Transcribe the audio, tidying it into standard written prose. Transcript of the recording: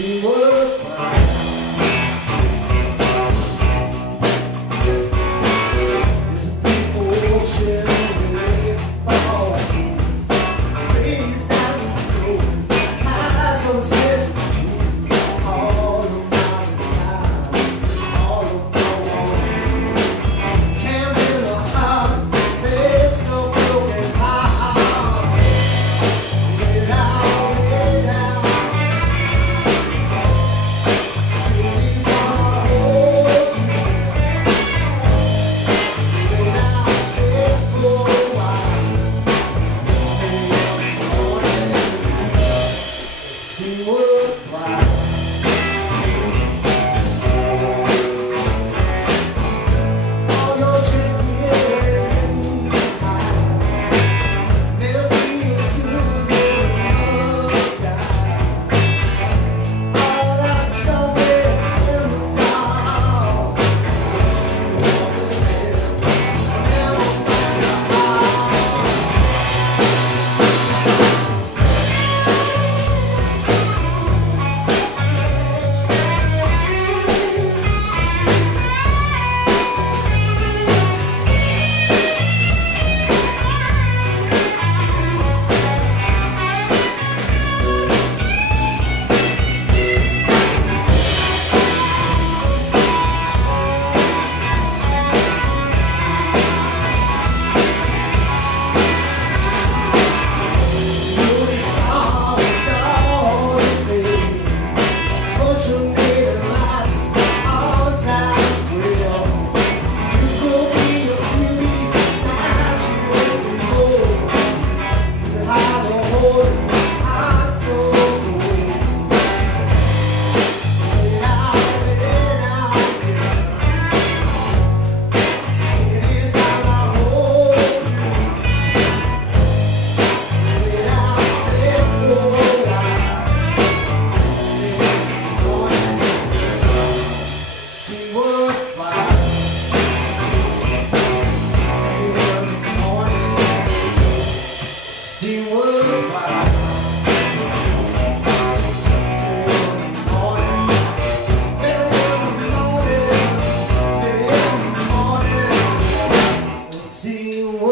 See what is a people ocean away fall. Please, that's cool. Tides on set all of my side, all of my wall. Can't win a heart, fix no broken hearts. Way down, way down. Please, I hold you. Way down, straight for a while. See what why. All your drinking high never feels good when love dies. All that stumbling in the dark, you understand. Never mind how. See what why. See what